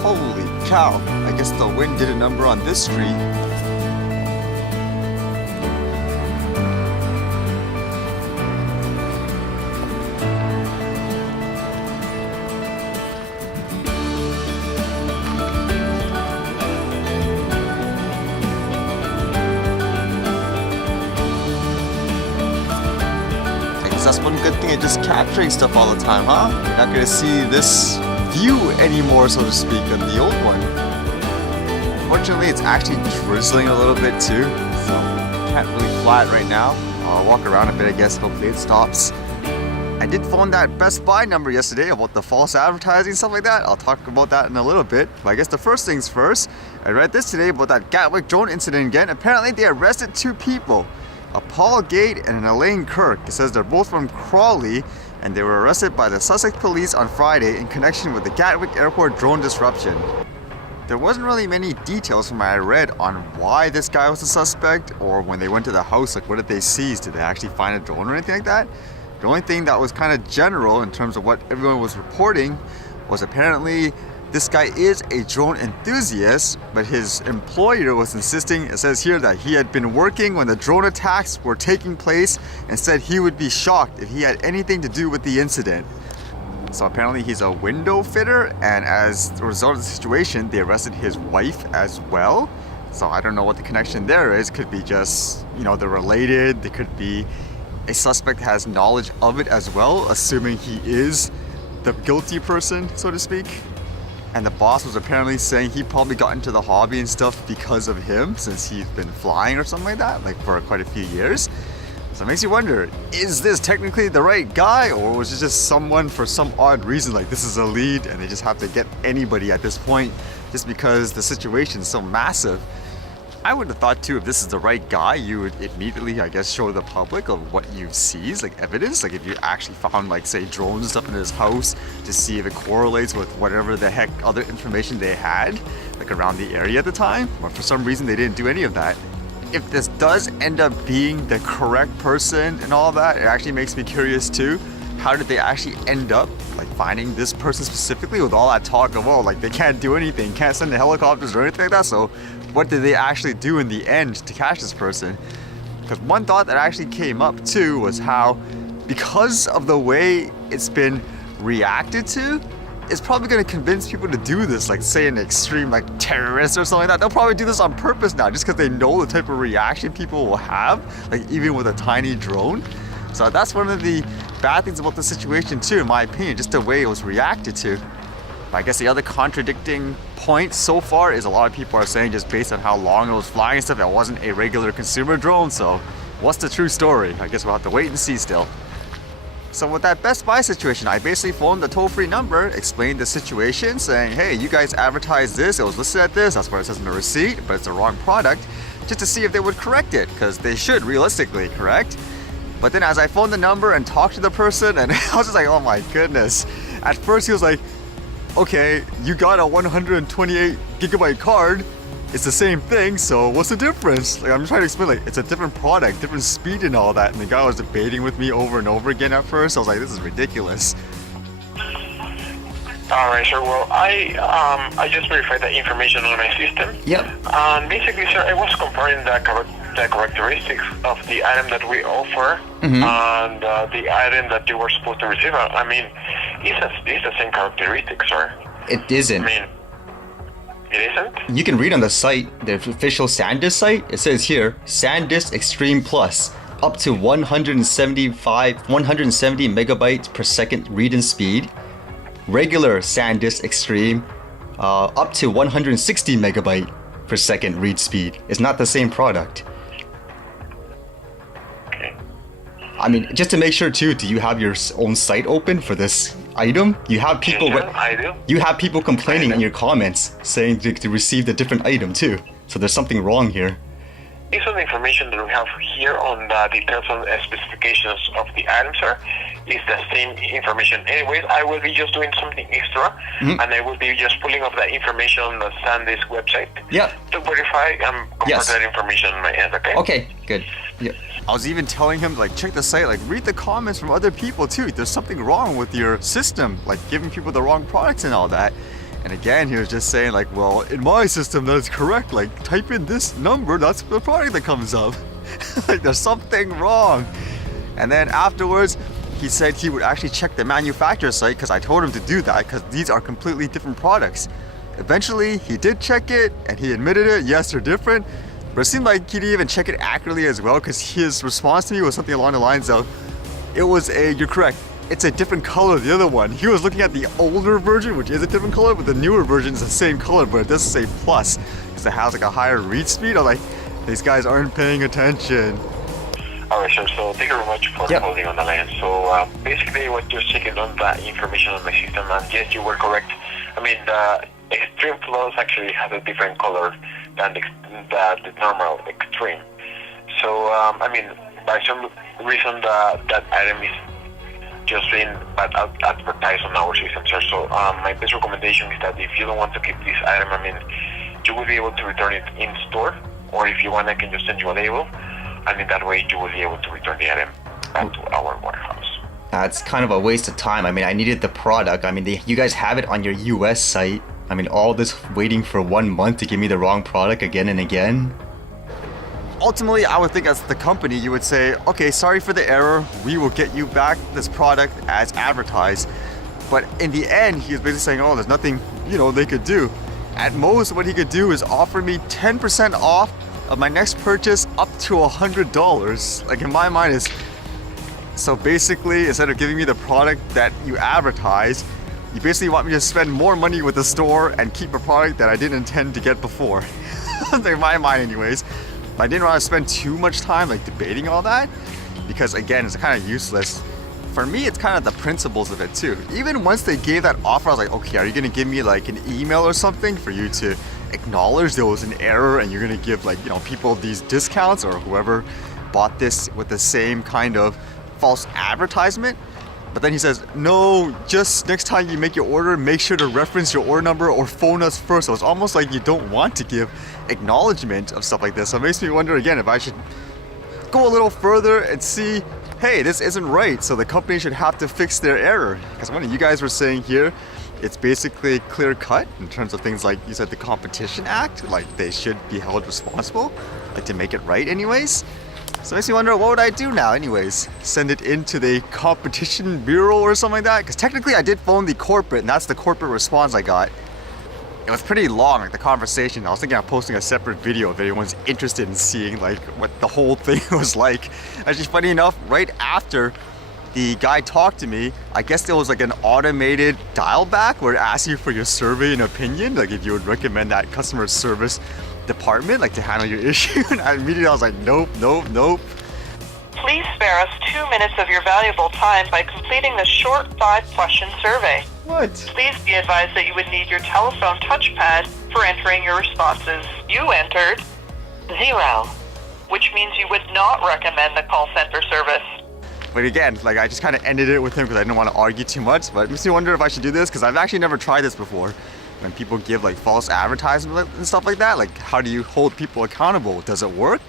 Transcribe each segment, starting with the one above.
Holy cow, I guess the wind did a number on this street. That's one good thing at just capturing stuff all the time, huh? You're not gonna see this view anymore, so to speak, than the old one. Fortunately, it's actually drizzling a little bit too, so can't really fly it right now. I'll walk around a bit, I guess. Hopefully it stops. I did phone that Best Buy number yesterday about the false advertising, stuff like that. I'll talk about that in a little bit. But I guess the first things first, I read this today about that Gatwick drone incident again. Apparently they arrested 2 people. A Paul Gate and an Elaine Kirk. It says they're both from Crawley and they were arrested by the Sussex police on Friday in connection with the Gatwick airport drone disruption. There wasn't really many details from what I read on why this guy was a suspect or when they went to the house, like what did they seize? Did they actually find a drone or anything like that? The only thing that was kind of general in terms of what everyone was reporting was apparently this guy is a drone enthusiast, but his employer was insisting, it says here, that he had been working when the drone attacks were taking place and said he would be shocked if he had anything to do with the incident. So apparently he's a window fitter, and as a result of the situation, they arrested his wife as well. So I don't know what the connection there is. Could be just, you know, they're related. There could be a suspect has knowledge of it as well, assuming he is the guilty person, so to speak. And the boss was apparently saying he probably got into the hobby and stuff because of him, since he's been flying or something like that, like for quite a few years. So it makes you wonder, is this technically the right guy, or was it just someone for some odd reason, like this is a lead and they just have to get anybody at this point just because the situation is so massive? I would have thought too, if this is the right guy, you would immediately, I guess, show the public of what you seized, like evidence. Like if you actually found, like, say, drones and stuff in his house to see if it correlates with whatever the heck other information they had, like around the area at the time. But for some reason, they didn't do any of that. If this does end up being the correct person and all that, it actually makes me curious too. How did they actually end up, like, finding this person specifically with all that talk of, oh, like, they can't do anything, can't send the helicopters or anything like that? So what did they actually do in the end to catch this person? Because one thought that actually came up too was how, because of the way it's been reacted to, it's probably going to convince people to do this, like say an extreme like terrorist or something like that. They'll probably do this on purpose now just because they know the type of reaction people will have, like even with a tiny drone. So that's one of the bad things about the situation too, in my opinion, just the way it was reacted to. I guess the other contradicting point so far is a lot of people are saying, just based on how long it was flying and stuff, that wasn't a regular consumer drone. So what's the true story? I guess we'll have to wait and see still. So with that Best Buy situation, I basically phoned the toll-free number, explained the situation, saying, hey, you guys advertised this, it was listed at this, that's what it says in the receipt, but it's the wrong product, just to see if they would correct it, because they should realistically, correct? But then as I phoned the number and talked to the person, and I was just like, oh my goodness. At first he was like, okay, you got a 128 gigabyte card, it's the same thing, so what's the difference? Like, I'm trying to explain, like, it's a different product, different speed and all that, and the guy was debating with me over and over again at first. I was like, this is ridiculous. Alright, sir. Well, I just verified the information on my system. Yep. And basically, sir, I was comparing the characteristics of the item that we offer and the item that you were supposed to receive. I mean, it's the same characteristics, sir. It isn't. I mean, it isn't? You can read on the site, the official SanDisk site, it says here, SanDisk Extreme Plus, up to 170 megabytes per second read-in speed. Regular SanDisk Extreme, up to 160 megabyte per second read speed. It's not the same product. Okay. I mean, just to make sure too, do you have your own site open for this item? You have people. Yes, I do. You have people complaining in your comments saying to receive a different item too. So there's something wrong here. based on the information that we have here on the details and specifications of the item, sir, is the same information. Anyways, I will be just doing something extra, and I will be just pulling up that information on the SanDisk website to verify and convert that information on my end, okay? Okay, good. Yeah. I was even telling him, like, check the site, like, read the comments from other people too. There's something wrong with your system, like giving people the wrong products and all that. And again, he was just saying, like, well, in my system, that's correct. Like, type in this number, that's the product that comes up. Like, there's something wrong. And then afterwards, he said he would actually check the manufacturer site because I told him to do that because these are completely different products. Eventually, he did check it and he admitted it. Yes, they're different. But it seemed like he didn't even check it accurately as well because his response to me was something along the lines of, you're correct, it's a different color than the other one. He was looking at the older version, which is a different color, but the newer version is the same color, but it doesn't say plus because it has like a higher read speed. I'm like, these guys aren't paying attention. Alright, sir, so thank you very much for holding on the line. So basically what you're checking on the information on my system, and yes, you were correct. I mean, the Extreme Plus actually has a different color than the normal Extreme. So, I mean, by some reason that item is just being advertised on our system, sir. So my best recommendation is that if you don't want to keep this item, I mean, you will be able to return it in store, or if you want, I can just send you a label, and in that way you will be able to return the item back to our warehouse. That's kind of a waste of time. I mean, I needed the product. I mean, you guys have it on your US site. I mean, all this waiting for 1 month to give me the wrong product again and again. Ultimately, I would think as the company, you would say, okay, sorry for the error. We will get you back this product as advertised. But in the end, he was basically saying, oh, there's nothing, they could do. At most, what he could do is offer me 10% off of my next purchase up to $100. Like, in my mind, is so basically, instead of giving me the product that you advertise, you basically want me to spend more money with the store and keep a product that I didn't intend to get before. In my mind, anyways. I didn't want to spend too much time like debating all that because again, it's kind of useless. For me, it's kind of the principles of it too. Even once they gave that offer, I was like, okay, are you gonna give me like an email or something for you to acknowledge there was an error and you're gonna give like, people these discounts or whoever bought this with the same kind of false advertisement? But then he says, no, just next time you make your order, make sure to reference your order number or phone us first. So it's almost like you don't want to give acknowledgement of stuff like this. So it makes me wonder again if I should go a little further and see, hey, this isn't right. So the company should have to fix their error. Because one of you guys were saying here, it's basically clear cut in terms of things like you said, the Competition Act, like they should be held responsible, like to make it right anyways. So it makes me wonder, what would I do now anyways? Send it into the Competition Bureau or something like that? Because technically I did phone the corporate and that's the corporate response I got. It was pretty long, like the conversation. I was thinking of posting a separate video if anyone's interested in seeing like what the whole thing was like. Actually, funny enough, right after the guy talked to me, I guess there was like an automated dial back where it asks you for your survey and opinion, like if you would recommend that customer service department like to handle your issue. And immediately I was like, nope. Please spare us 2 minutes of your valuable time by completing the short 5-question survey. What? Please be advised that you would need your telephone touchpad for entering your responses. You entered 0, which means you would not recommend the call center service. But again, like I just kind of ended it with him because I didn't want to argue too much. But it makes me wonder if I should do this because I've actually never tried this before. When people give like false advertisements and stuff like that, like how do you hold people accountable? Does it work?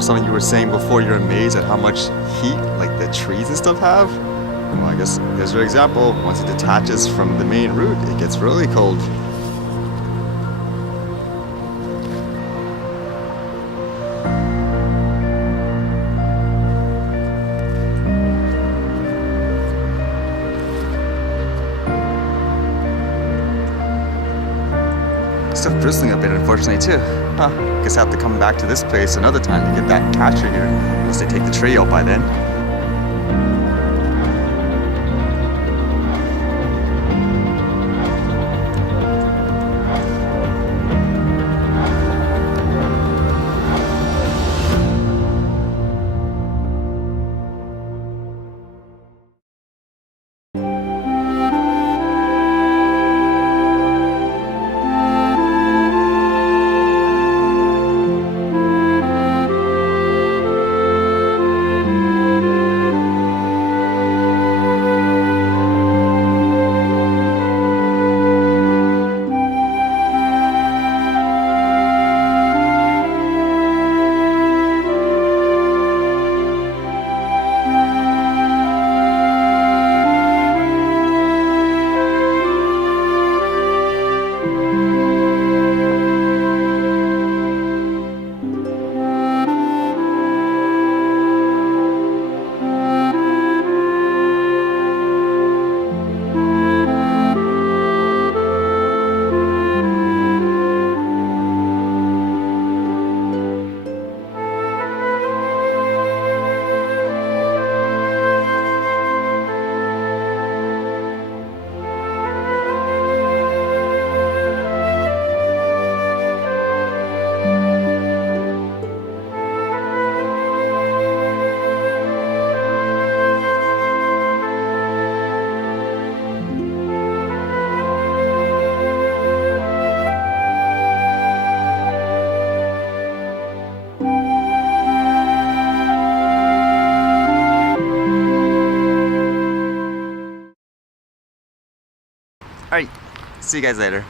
Something you were saying before, you're amazed at how much heat like the trees and stuff have. Well, I guess here's your example. Once it detaches from the main root, it gets really cold. Still drizzling a bit, unfortunately, too. Huh. Guess I have to come back to this place another time to get that catcher here. Unless they take the tree out by then. Alright, see you guys later.